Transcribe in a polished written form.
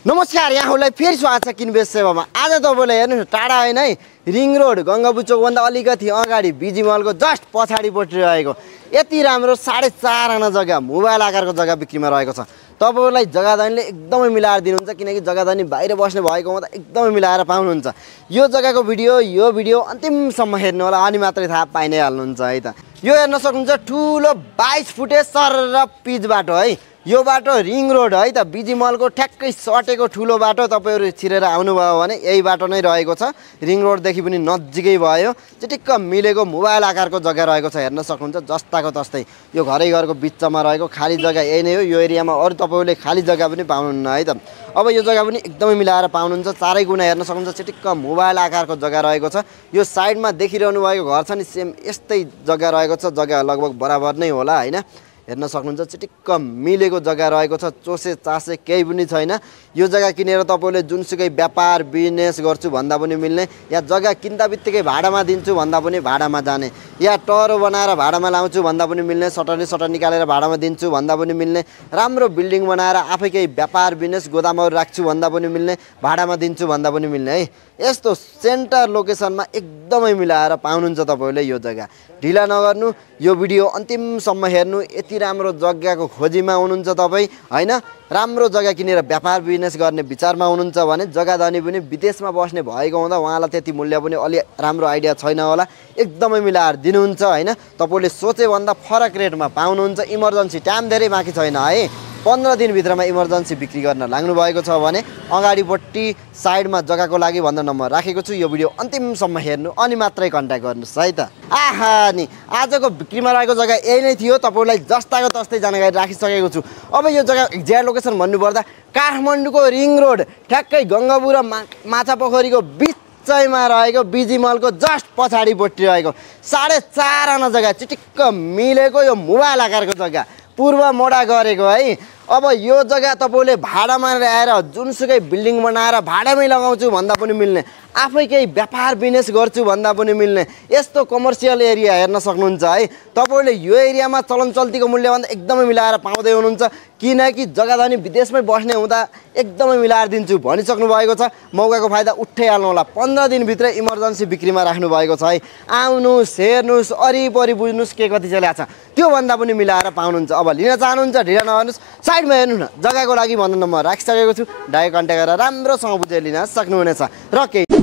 नमस्कार, यहाँहरूलाई फेरि स्वागत छ किनबेच सेवामा। आज तपाईँलाई हेर्नुहोस्, टाढा होइन है, रिङ रोड गङ्गाबु चौकभन्दा अलिकति अगाडि बिजी मलको जस्ट पछाडिपट्टि रहेको यति राम्रो 4.5 आना जग्गा, मोबाइल आकारको जग्गा बिक्रीमा रहेको छ। तपाईँहरूलाई जग्गादानीले एकदमै मिलाएर दिनुहुन्छ, किनकि जग्गादानी बाहिर बस्ने भएकोमा त एकदमै मिलाएर पाउनुहुन्छ। यो जग्गाको यो भिडियो अन्तिमसम्म हेर्नु होला, अनि मात्रै थाहा पाइ नै हाल्नुहुन्छ है त। यो हेर्न सक्नुहुन्छ, ठुलो 22 फुटे सर र पिच बाटो है। यो बाटो रिङ रोड है त, बिजी मलको ठ्याक्कै सटेको ठुलो बाटो। तपाईँहरू छिरेर आउनुभयो भने यही बाटो नै रहेको छ। रिङ रोडदेखि पनि नजिकै भयो, चिटिक्क मिलेको मोबाइल आकारको जग्गा रहेको छ। हेर्न सक्नुहुन्छ, जस्ताको तस्तै यो घरैघरको बिचमा रहेको खाली जग्गा यही नै हो। यो एरियामा अरू तपाईँहरूले खाली जग्गा पनि पाउनुहुन्न है त। अब यो जग्गा पनि एकदमै मिलाएर पाउनुहुन्छ। चारै गुणा हेर्न सक्नुहुन्छ, चिटिक्क मोबाइल आकारको जग्गा रहेको छ। यो साइडमा देखिरहनु भएको घर छ नि, सेम यस्तै जग्गा रहेको छ। जग्गा लगभग बराबर नै होला होइन। हेर्न सक्नुहुन्छ, चिटिक्क मिलेको जग्गा रहेको छ। चोसे चासे केही पनि छैन। यो जग्गा किनेर तपाईँले जुनसुकै व्यापार बिजनेस गर्छु भन्दा पनि मिल्ने, या जग्गा किन्दा बित्तिकै भाडामा दिन्छु भन्दा पनि भाडामा जाने, या टरो बनाएर भाडामा लाउँछु भन्दा पनि मिल्ने, सटर निकालेर भाडामा दिन्छु भन्दा पनि मिल्ने, राम्रो बिल्डिङ बनाएर आफै केही व्यापार बिजनेस गोदामहरू राख्छु भन्दा पनि मिल्ने, भाडामा दिन्छु भन्दा पनि मिल्ने है। यस्तो सेन्टर लोकेसनमा एकदमै मिलाएर पाउनुहुन्छ तपाईँहरूले यो जग्गा। ढिला नगर्नु, यो भिडियो अन्तिमसम्म हेर्नु। यति राम्रो जग्गाको खोजीमा हुनुहुन्छ तपाईँ होइन, राम्रो जग्गा किनेर व्यापार बिजनेस गर्ने विचारमा हुनुहुन्छ भने, जग्गाधनी पनि विदेशमा बस्ने भएको हुँदा उहाँलाई त्यति मूल्य पनि अलि राम्रो आइडिया छैन होला, एकदमै मिलाएर दिनुहुन्छ होइन। तपाईँले सोचेभन्दा फरक रेटमा पाउनुहुन्छ। इमर्जेन्सी टाइम धेरै बाँकी छैन है। 15 दिनभित्रमा इमर्जेन्सी बिक्री गर्न लाग्नु भएको छ भने अगाडिपट्टि साइडमा जग्गाको लागि भन्दा नम्बर राखेको छु। यो भिडियो अन्तिमसम्म हेर्नु, अनि मात्रै कन्ट्याक्ट गर्नुहोस् है त। नि आजको बिक्रीमा रहेको जग्गा यही नै थियो। तपाईँलाई जस्ताको तस्तै जानकारी राखिसकेको छु। अब यो जग्गा एक्ज्याक्ट लोकेसन भन्नुपर्दा काठमाडौँको रिङ रोड ठ्याक्कै गङ्गाबु र माछापोखरीको बिचैमा रहेको बिजी मलको जस्ट पछाडिपट्टि रहेको 4.5 आना जग्गा, चिटिक्क मिलेको यो मोबाइल आकारको जग्गा, पूर्व मोडा गरेको है। अब यो जग्गा तपाईँले भाडामा ल्याएर जुनसुकै बिल्डिङ बनाएर भाडामै लगाउँछु भन्दा पनि मिल्ने, आफै केही व्यापार बिजनेस गर्छु भन्दा पनि मिल्ने, यस्तो कमर्सियल एरिया हेर्न सक्नुहुन्छ है। तपाईँले यो एरियामा चलन चल्तीको मूल्यभन्दा एकदमै मिलाएर पाउँदै हुनुहुन्छ, किनकि जग्गाधनी विदेशमै बस्ने हुँदा एकदमै मिलाएर दिन्छु भनिसक्नु भएको छ। मौकाको फाइदा उठाइहाल्नु होला। 15 दिनभित्र इमर्जेन्सी बिक्रीमा राख्नु भएको छ है। आउनुहोस्, हेर्नुहोस्, वरिपरि बुझ्नुहोस् के कति चलेको छ, त्योभन्दा पनि मिलाएर पाउनुहुन्छ। अब लिन चाहनुहुन्छ ढिला नगर्नुहोस्, साइडमा हेर्नु न, जग्गाको लागि भन्दा नम्बर राखिसकेको छु। डाइरेक्ट कन्ट्याक्ट गरेर राम्रोसँग बुझेर लिन सक्नुहुनेछ। र केही